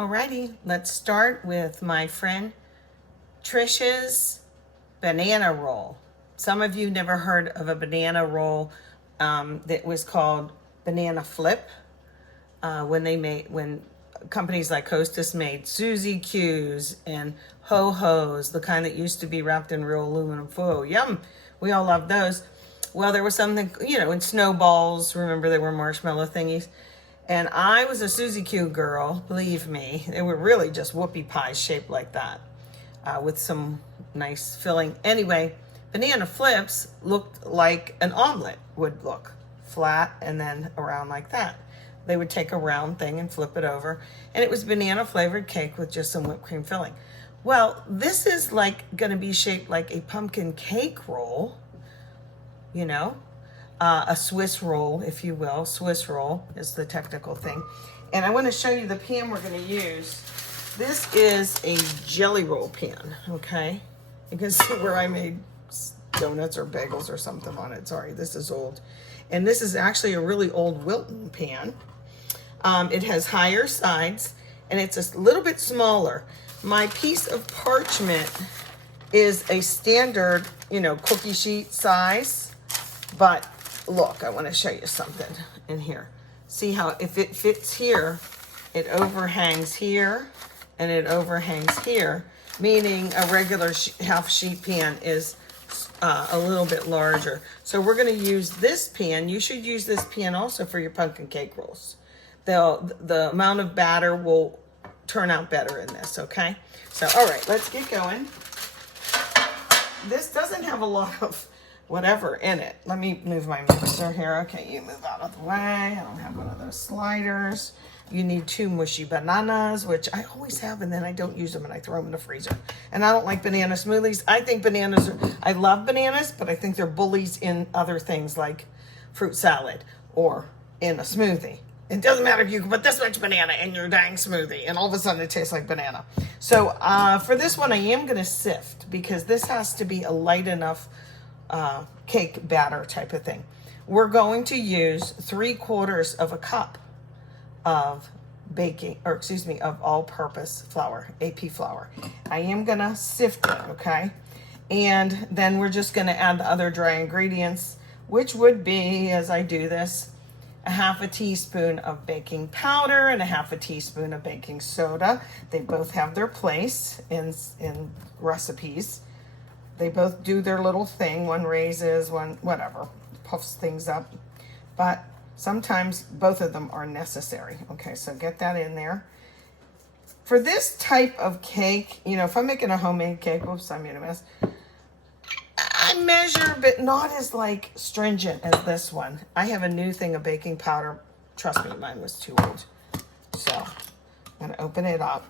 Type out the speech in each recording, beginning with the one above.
Alrighty, let's start with my friend Trisha's banana roll. Some of you never heard of a banana roll that was called banana flip when companies like Hostess made Suzy Q's and Ho-Ho's, the kind that used to be wrapped in real aluminum foil. Yum! We all love those. Well, there was something, in snowballs. Remember, they were marshmallow thingies. And I was a Suzy Q girl, believe me. They were really just whoopie pies shaped like that with some nice filling. Anyway, banana flips looked like an omelet would look, flat and then around like that. They would take a round thing and flip it over. And it was banana flavored cake with just some whipped cream filling. Well, this is like going to be shaped like a pumpkin cake roll, a Swiss roll, if you will. Swiss roll is the technical thing. And I want to show you the pan we're going to use. This is a jelly roll pan, okay? You can see where I made donuts or bagels or something on it. Sorry, this is old. And this is actually a really old Wilton pan. It has higher sides, and it's a little bit smaller. My piece of parchment is a standard, cookie sheet size, but look, I want to show you something in here. See how if it fits here, it overhangs here and it overhangs here, meaning a regular half sheet pan is a little bit larger. So we're going to use this pan. You should use this pan also for your pumpkin cake rolls. The amount of batter will turn out better in this, okay? So, all right, let's get going. This doesn't have a lot of whatever in it. Let me move my mixer here. Okay, you move out of the way. I don't have one of those sliders. You need 2 mushy bananas, which I always have, and then I don't use them and I throw them in the freezer. And I don't like banana smoothies. I think I love bananas, but I think they're bullies in other things like fruit salad or in a smoothie. It doesn't matter if you can put this much banana in your dang smoothie and all of a sudden it tastes like banana. So for this one, I am going to sift because this has to be a light enough cake batter type of thing. We're going to use 3/4 of a cup of of all-purpose flour, AP flour. I am going to sift it, okay? And then we're just going to add the other dry ingredients, which would be, as I do this, a 1/2 teaspoon of baking powder and a 1/2 teaspoon of baking soda. They both have their place in recipes. They both do their little thing. One raises, one whatever, puffs things up. But sometimes both of them are necessary. Okay, so get that in there. For this type of cake, if I'm making a homemade cake, whoops, I made a mess. I measure, but not as stringent as this one. I have a new thing of baking powder. Trust me, mine was too old. So I'm gonna open it up.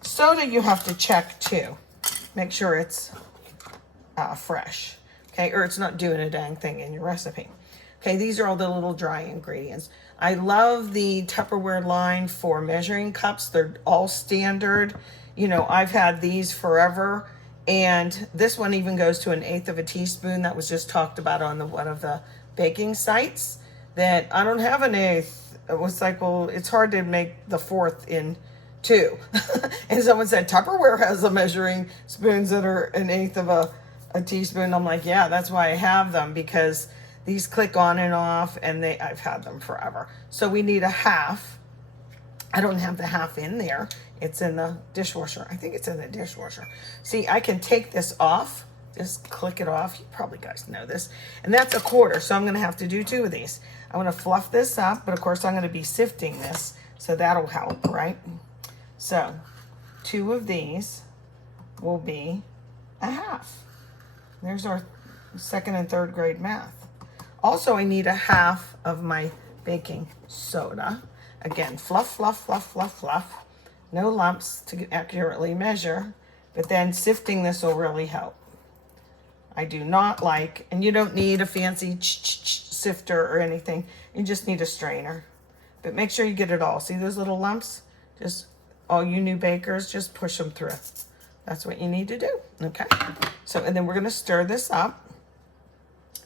Soda you have to check too. Make sure it's fresh, okay? Or it's not doing a dang thing in your recipe. Okay, these are all the little dry ingredients. I love the Tupperware line for measuring cups. They're all standard. I've had these forever. And this one even goes to 1/8 of a teaspoon. That was just talked about on one of the baking sites. That I don't have 1/8. It was like, well, it's hard to make the 4th in 2. And someone said Tupperware has the measuring spoons that are 1/8 of a teaspoon. I'm like, yeah, that's why I have them, because these click on and off, and I've had them forever. So we need a 1/2. I don't have the 1/2 in there. It's in the dishwasher. I think it's in the dishwasher. See, I can take this off. Just click it off. You probably guys know this. And that's 1/4, so I'm going to have to do 2 of these. I'm going to fluff this up, but of course I'm going to be sifting this, so that'll help, right? So 2 of these will be a 1/2. There's our 2nd and 3rd grade math. Also, I need a 1/2 of my baking soda. Again, fluff, fluff, fluff, fluff, fluff. No lumps to accurately measure, but then sifting this will really help. I do not like, and you don't need a fancy sifter or anything. You just need a strainer. But make sure you get it all. See those little lumps? Just, all you new bakers, just push them through. That's what you need to do, okay? So, and then we're gonna stir this up.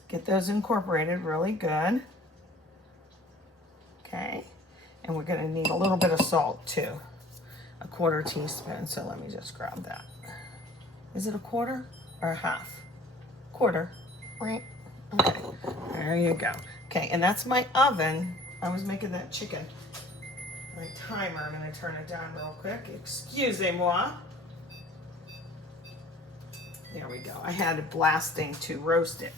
Get those incorporated really good. Okay, and we're gonna need a little bit of salt too. a 1/4 teaspoon. So let me just grab that. Is it a 1/4 or a 1/2? 1/4, right? Okay, there you go. Okay, and that's my oven. I was making that chicken. My timer, I'm gonna turn it down real quick. Excusez-moi. There we go. I had it blasting to roast it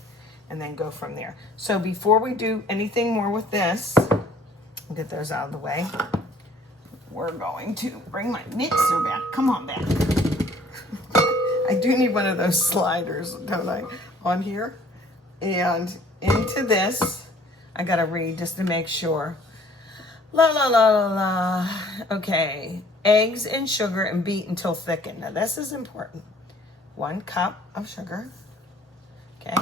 and then go from there. So before we do anything more with this, I'll get those out of the way. We're going to bring my mixer back. Come on back. I do need one of those sliders, don't I, on here? And into this, I gotta read just to make sure. La la la la la. Okay, eggs and sugar and beat until thickened. Now this is important. 1 cup of sugar, okay,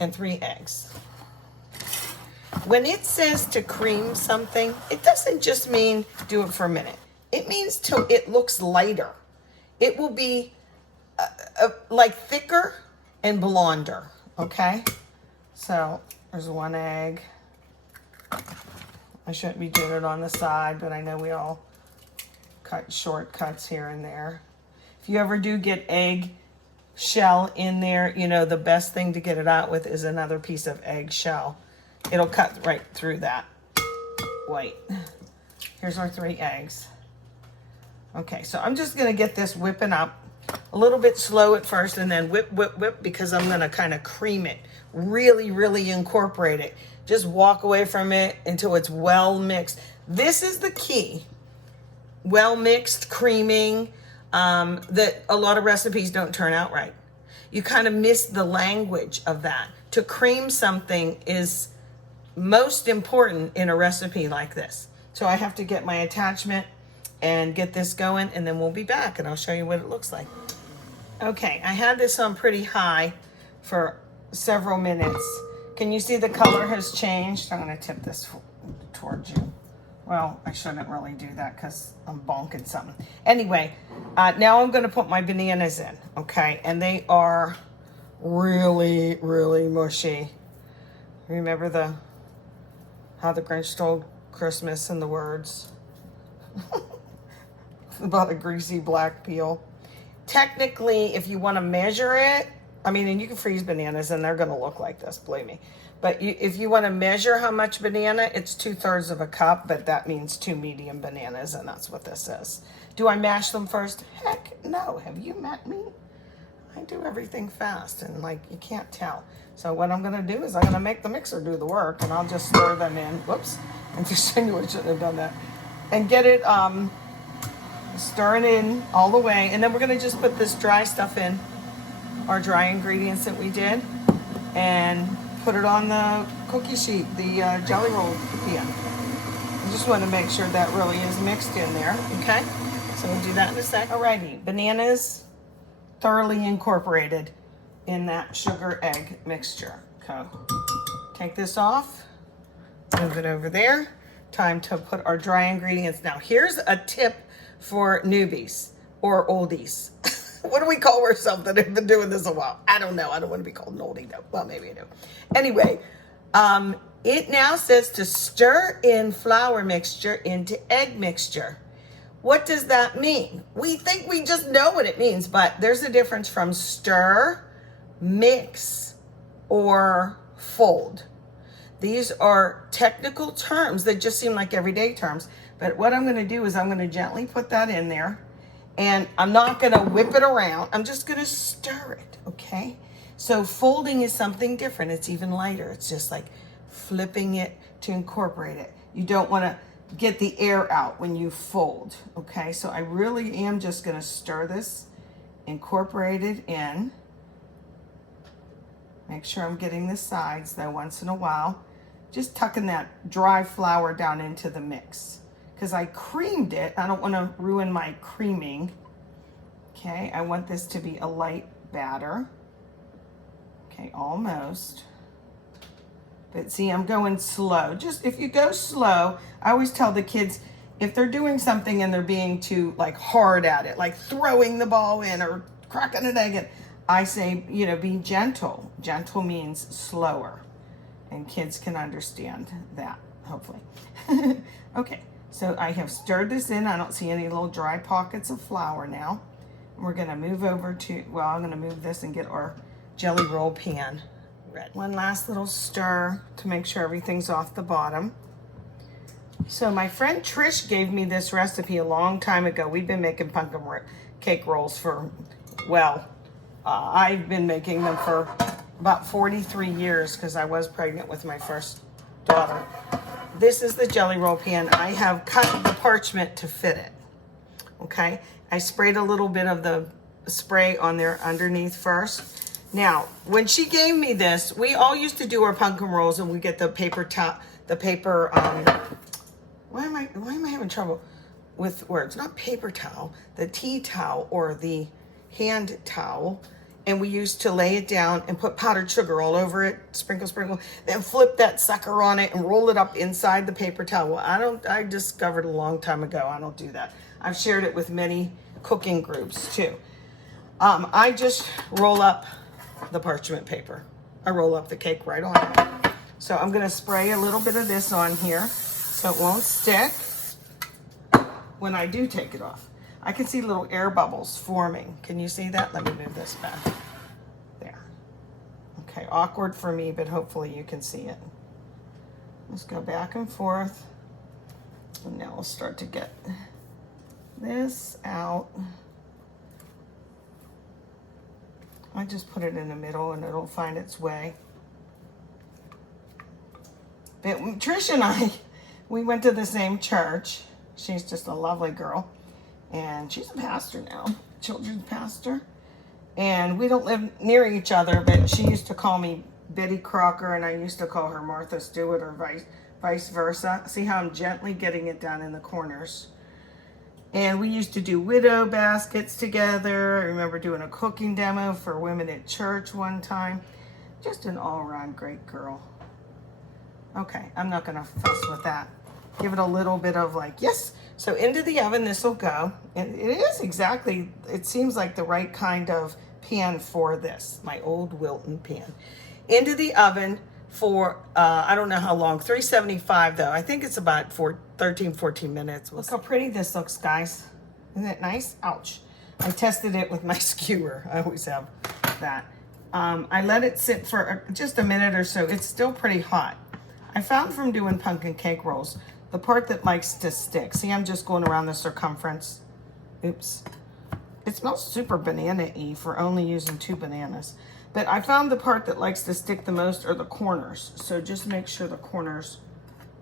and 3 eggs. When it says to cream something, it doesn't just mean do it for a minute. It means till it looks lighter. It will be like thicker and blonder, okay? So there's 1 egg. I shouldn't be doing it on the side, but I know we all cut shortcuts here and there. If you ever do get egg shell in there, you know, the best thing to get it out with is another piece of egg shell. It'll cut right through that white. Here's our 3 eggs. Okay, so I'm just gonna get this whipping up a little bit slow at first and then whip, whip, whip, because I'm gonna kind of cream it, really, really incorporate it. Just walk away from it until it's well mixed. This is the key. Well mixed creaming, that a lot of recipes don't turn out right. You kind of miss the language of that. To cream something is most important in a recipe like this. So I have to get my attachment and get this going, and then we'll be back and I'll show you what it looks like. Okay, I had this on pretty high for several minutes. Can you see the color has changed? I'm gonna tip this towards you. Well, I shouldn't really do that because I'm bonking something. Anyway, now I'm gonna put my bananas in, okay? And they are really, really mushy. Remember how the Grinch stole Christmas and the words about a greasy black peel. Technically, if you want to measure it, I mean, and you can freeze bananas and they're going to look like this, believe me. But if you want to measure how much banana, it's 2/3 of a cup, but that means 2 medium bananas, and that's what this is. Do I mash them first? Heck no. Have you met me? I do everything fast, and like, you can't tell. So what I'm going to do is I'm going to make the mixer do the work, and I'll just stir them in. Whoops. And just I knew I shouldn't have done that. And get it stirring in all the way. And then we're going to just put this dry stuff in, our dry ingredients that we did, and put it on the cookie sheet, the jelly roll pan. I just want to make sure that really is mixed in there, okay? So we'll do that in a sec. Alrighty, bananas thoroughly incorporated in that sugar egg mixture. Okay. Take this off, move it over there. Time to put our dry ingredients. Now here's a tip for newbies or oldies. What do we call ourselves that have been doing this a while? I don't know. I don't want to be called an oldie though. Well, maybe I do. Anyway, it now says to stir in flour mixture into egg mixture. What does that mean? We think we just know what it means, but there's a difference from stir, mix, or fold. These are technical terms that just seem like everyday terms. But what I'm going to do is I'm going to gently put that in there. And I'm not going to whip it around. I'm just going to stir it, okay? So folding is something different. It's even lighter. It's just like flipping it to incorporate it. You don't want to get the air out when you fold, okay? So I really am just going to stir this, incorporate it in. Make sure I'm getting the sides though once in a while. Just tucking that dry flour down into the mix. Because I creamed it, I don't want to ruin my creaming. Okay, I want this to be a light batter. Okay, almost. But see, I'm going slow. Just if you go slow, I always tell the kids, if they're doing something and they're being too like hard at it, like throwing the ball in or cracking an egg in, I say, you know, be gentle. Gentle means slower. And kids can understand that, hopefully. Okay. So I have stirred this in. I don't see any little dry pockets of flour now. We're gonna move over to, well, I'm gonna move this and get our jelly roll pan ready. One last little stir to make sure everything's off the bottom. So my friend Trish gave me this recipe a long time ago. We've been making pumpkin cake rolls for, well, I've been making them for about 43 years because I was pregnant with my first daughter. This is the jelly roll pan. I have cut the parchment to fit it, okay? I sprayed a little bit of the spray on there underneath first. Now, when she gave me this, we all used to do our pumpkin rolls and we get the paper towel, why am I having trouble with words? Not paper towel, the tea towel or the hand towel. And we used to lay it down and put powdered sugar all over it, sprinkle, sprinkle, then flip that sucker on it and roll it up inside the paper towel. Well, I discovered a long time ago, I don't do that. I've shared it with many cooking groups too. I just roll up the parchment paper. I roll up the cake right on it. So I'm gonna spray a little bit of this on here so it won't stick when I do take it off. I can see little air bubbles forming. Can you see that? Let me move this back. There. Okay, awkward for me, but hopefully you can see it. Let's go back and forth. And now we'll start to get this out. I just put it in the middle and it'll find its way. But Trish and I, we went to the same church. She's just a lovely girl. And she's a pastor now, children's pastor. And we don't live near each other, but she used to call me Betty Crocker and I used to call her Martha Stewart or vice versa. See how I'm gently getting it down in the corners. And we used to do widow baskets together. I remember doing a cooking demo for women at church one time. Just an all-around great girl. Okay, I'm not gonna fuss with that. Give it a little bit of like, yes. So into the oven this will go. And it is exactly, it seems like the right kind of pan for this, my old Wilton pan. Into the oven for, I don't know how long, 375 though. I think it's about 13, 14 minutes. Look how pretty this looks, guys. Isn't it nice? Ouch. I tested it with my skewer. I always have that. I let it sit for just a minute or so. It's still pretty hot. I found from doing pumpkin cake rolls, the part that likes to stick. See, I'm just going around the circumference. Oops. It smells super banana-y for only using 2 bananas. But I found the part that likes to stick the most are the corners. So just make sure the corners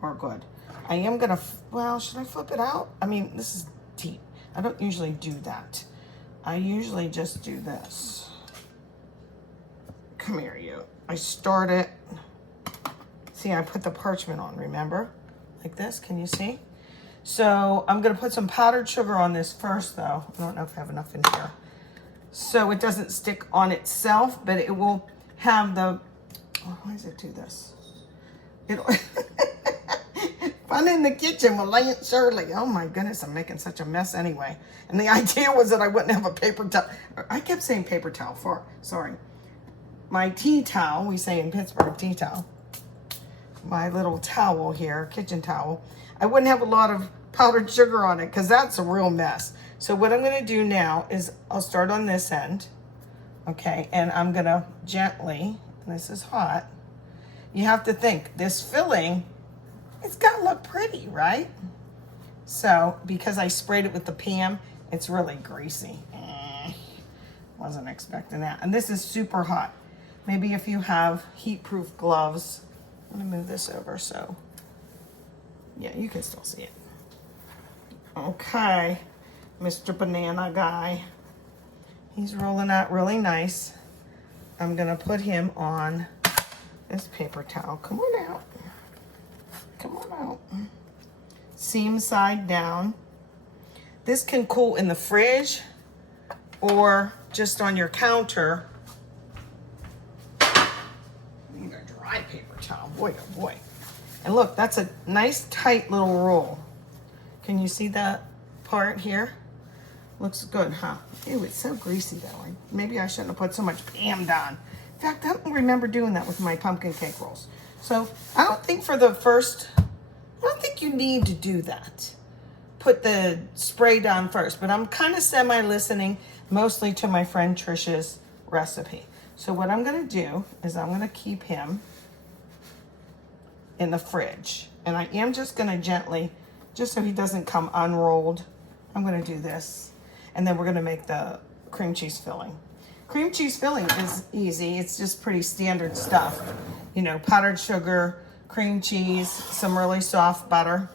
are good. I am gonna, well, should I flip it out? I mean, this is deep. I don't usually do that. I usually just do this. Come here, you. I start it. See, I put the parchment on, remember? Like this, can you see? So I'm gonna put some powdered sugar on this first though. I don't know if I have enough in here. So it doesn't stick on itself, but it will have the, oh, why does it do this? It'll, fun in the kitchen with Aunt Shirley. Oh my goodness, I'm making such a mess anyway. And the idea was that I wouldn't have a paper towel. I kept saying paper towel, sorry. My tea towel, we say in Pittsburgh, tea towel. My little towel here, kitchen towel. I wouldn't have a lot of powdered sugar on it because that's a real mess. So what I'm gonna do now is I'll start on this end, okay? And I'm gonna gently, and this is hot, you have to think, this filling, it's gotta look pretty, right? So, because I sprayed it with the Pam, it's really greasy. Wasn't expecting that. And this is super hot. Maybe if you have heat-proof gloves, I'm gonna move this over so, yeah, you can still see it. Okay, Mr. Banana Guy. He's rolling out really nice. I'm gonna put him on this paper towel. Come on out. Come on out. Seam side down. This can cool in the fridge or just on your counter. Need a dry paper towel, boy oh boy. And look, that's a nice tight little roll. Can you see that part here? Looks good, huh? Ew, it's so greasy though. Maybe I shouldn't have put so much Pam down. In fact, I don't remember doing that with my pumpkin cake rolls. So I don't think for the first, I don't think you need to do that. put the spray down first, but I'm kind of semi-listening mostly to my friend Trisha's recipe. So what I'm gonna do is I'm gonna keep him in the fridge. And I am just gonna gently, just so he doesn't come unrolled, I'm gonna do this. And then we're gonna make the cream cheese filling. Cream cheese filling is easy. It's just pretty standard stuff. You know, powdered sugar, cream cheese, some really soft butter,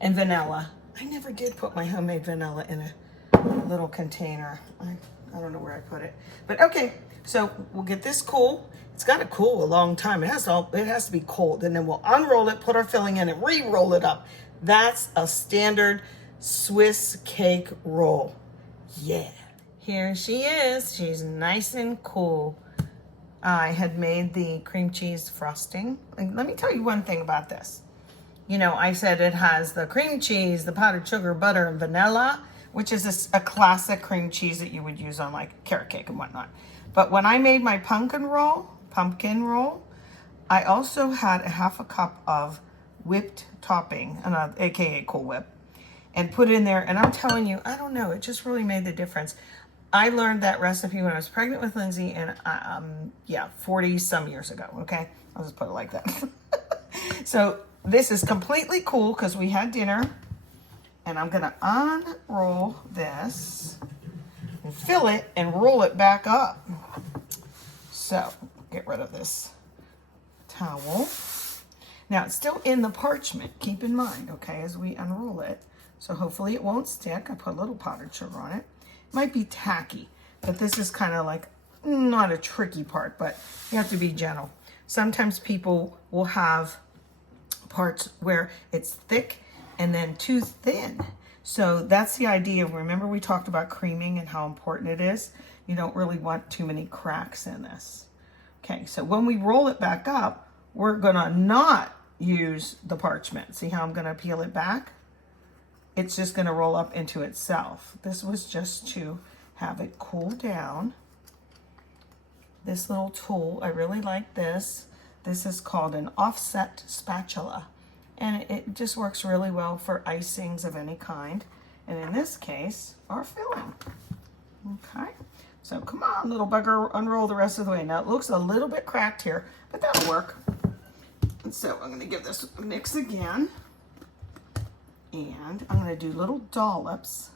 and vanilla. I never did put my homemade vanilla in a little container. I don't know where I put it. But okay, so we'll get this cool. It's got to cool a long time. It has to be cold. And then we'll unroll it, put our filling in, and re-roll it up. That's a standard Swiss cake roll. Yeah. Here she is. She's nice and cool. I had made the cream cheese frosting. And let me tell you one thing about this. You know, I said it has the cream cheese, the powdered sugar, butter, and vanilla, which is a classic cream cheese that you would use on like carrot cake and whatnot. But when I made my pumpkin roll, I also had a half a cup of whipped topping, aka Cool Whip, and put it in there. And I'm telling you, I don't know, it just really made the difference. I learned that recipe when I was pregnant with Lindsay, and 40 some years ago. Okay, I'll just put it like that. So this is completely cool because we had dinner, and I'm gonna unroll this and fill it and roll it back up. So get rid of this towel. Now it's still in the parchment, keep in mind, okay, as we unroll it. So hopefully it won't stick. I put a little powdered sugar on it. It might be tacky, but this is kind of like not a tricky part, but you have to be gentle. Sometimes people will have parts where it's thick and then too thin. So that's the idea. Remember we talked about creaming and how important it is? You don't really want too many cracks in this. Okay, so when we roll it back up, we're gonna not use the parchment. See how I'm gonna peel it back? It's just gonna roll up into itself. This was just to have it cool down. This little tool, I really like this. This is called an offset spatula. And it just works really well for icings of any kind. And in this case, our filling. Okay, so come on, little bugger, unroll the rest of the way. Now it looks a little bit cracked here, but that'll work. And so I'm gonna give this a mix again. And I'm gonna do little dollops.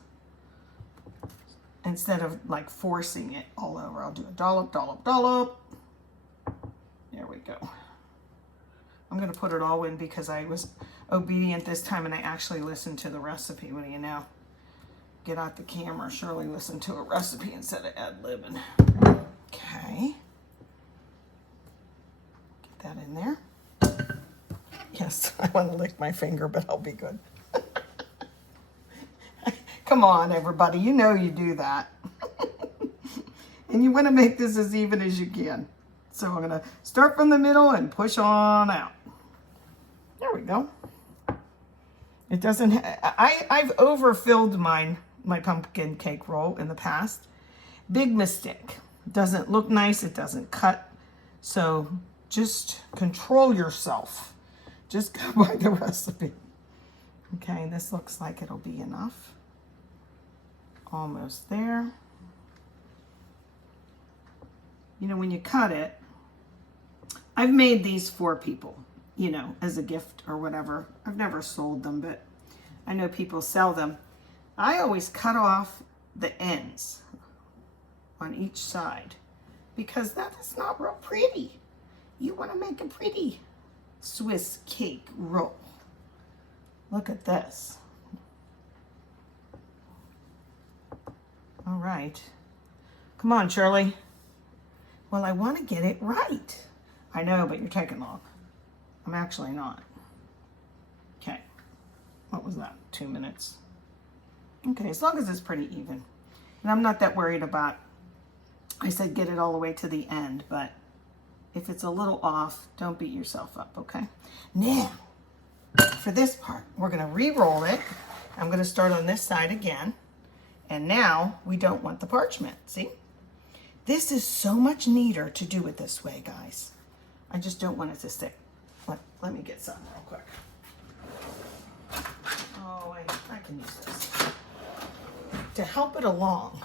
Instead of like forcing it all over, I'll do a dollop, dollop, dollop. There we go. I'm gonna put it all in because I was obedient this time and I actually listened to the recipe. What do you know? Get out the camera, surely listen to a recipe instead of ad-libbing. Okay. Get that in there. Yes, I want to lick my finger, but I'll be good. Come on, everybody, you know you do that. And you want to make this as even as you can. So I'm going to start from the middle and push on out. There we go. It doesn't, I've overfilled my pumpkin cake roll in the past. Big mistake. Doesn't look nice, it doesn't cut. So just control yourself. Just go by the recipe. Okay, this looks like it'll be enough. Almost there. You know, when you cut it, I've made these for people, you know, as a gift or whatever. I've never sold them, but I know people sell them. I always cut off the ends on each side because that is not real pretty. You want to make a pretty Swiss cake roll. Look at this. All right. Come on, Shirley. Well, I want to get it right. I know, but you're taking long. I'm actually not. Okay. What was that? 2 minutes. Okay, as long as it's pretty even. And I'm not that worried about, I said get it all the way to the end, but if it's a little off, don't beat yourself up, okay? Now, for this part, we're going to re-roll it. I'm going to start on this side again. And now we don't want the parchment, see? This is so much neater to do it this way, guys. I just don't want it to stick. Let me get some real quick. Oh, I can use this. To help it along,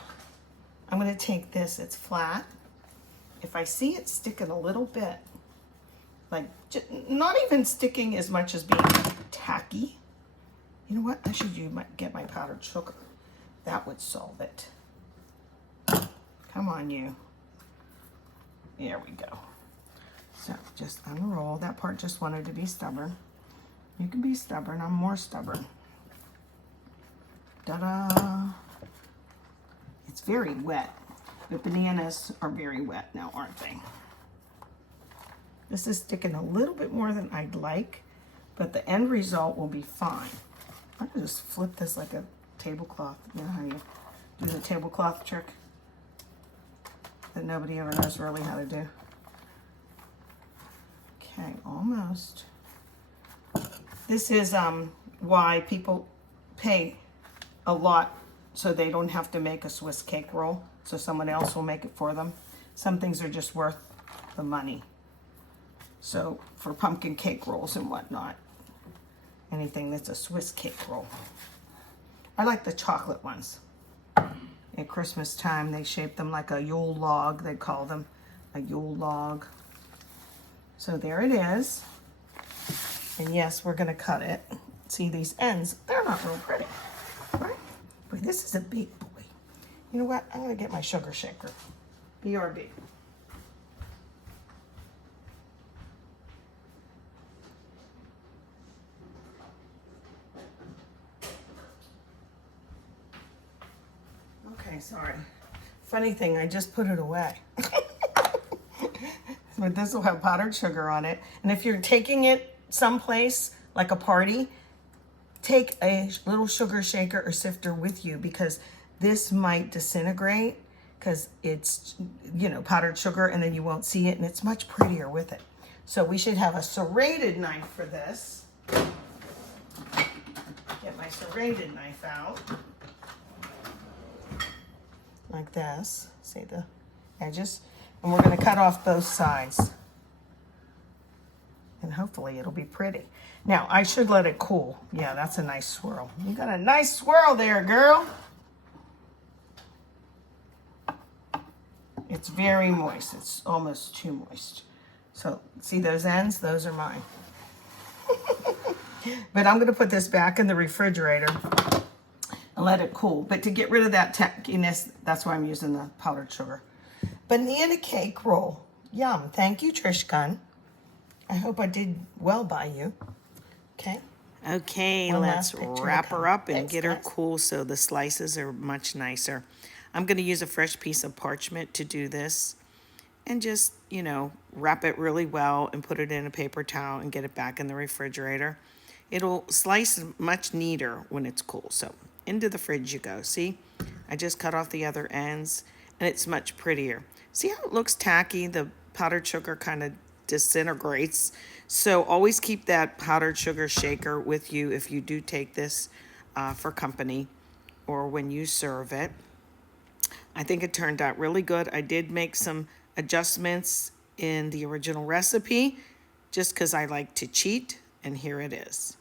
I'm going to take this, it's flat. If I see it sticking a little bit, like not even sticking as much as being tacky, you know what? I should get my powdered sugar. That would solve it. Come on, you. There we go. So just unroll. That part just wanted to be stubborn. You can be stubborn. I'm more stubborn. Ta-da! It's very wet. The bananas are very wet now, aren't they? This is sticking a little bit more than I'd like, but the end result will be fine. I'm gonna just flip this like a tablecloth. You know how you do the tablecloth trick that nobody ever knows really how to do. Okay, almost. This is why people pay a lot so they don't have to make a Swiss cake roll, so someone else will make it for them. Some things are just worth the money. So for pumpkin cake rolls and whatnot, anything that's a Swiss cake roll. I like the chocolate ones. At Christmas time, they shape them like a Yule log. They call them a Yule log. So there it is. And yes, we're gonna cut it. See these ends, they're not real pretty, right? Boy, this is a big boy. You know what? I'm gonna get my sugar shaker. BRB. Okay, sorry. Funny thing, I just put it away. But this will have powdered sugar on it. And if you're taking it someplace, like a party, take a little sugar shaker or sifter with you, because this might disintegrate because it's, you know, powdered sugar, and then you won't see it, and it's much prettier with it. So we should have a serrated knife for this. Get my serrated knife out. Like this. See the edges? And we're going to cut off both sides. And hopefully it'll be pretty. Now, I should let it cool. Yeah, that's a nice swirl. You got a nice swirl there, girl. It's very moist. It's almost too moist. So, see those ends? Those are mine. But I'm going to put this back in the refrigerator and let it cool. But to get rid of that tackiness, that's why I'm using the powdered sugar. Banana cake roll. Yum. Thank you, Trish Gunn. I hope I did well by you. Okay. Okay, let's wrap her up and get her cool so the slices are much nicer. I'm going to use a fresh piece of parchment to do this, and just, you know, wrap it really well and put it in a paper towel and get it back in the refrigerator. It'll slice much neater when it's cool. So into the fridge you go. See, I just cut off the other ends, and it's much prettier. See how it looks tacky? The powdered sugar kind of disintegrates. So always keep that powdered sugar shaker with you if you do take this for company or when you serve it. I think it turned out really good. I did make some adjustments in the original recipe just because I like to cheat, and here it is.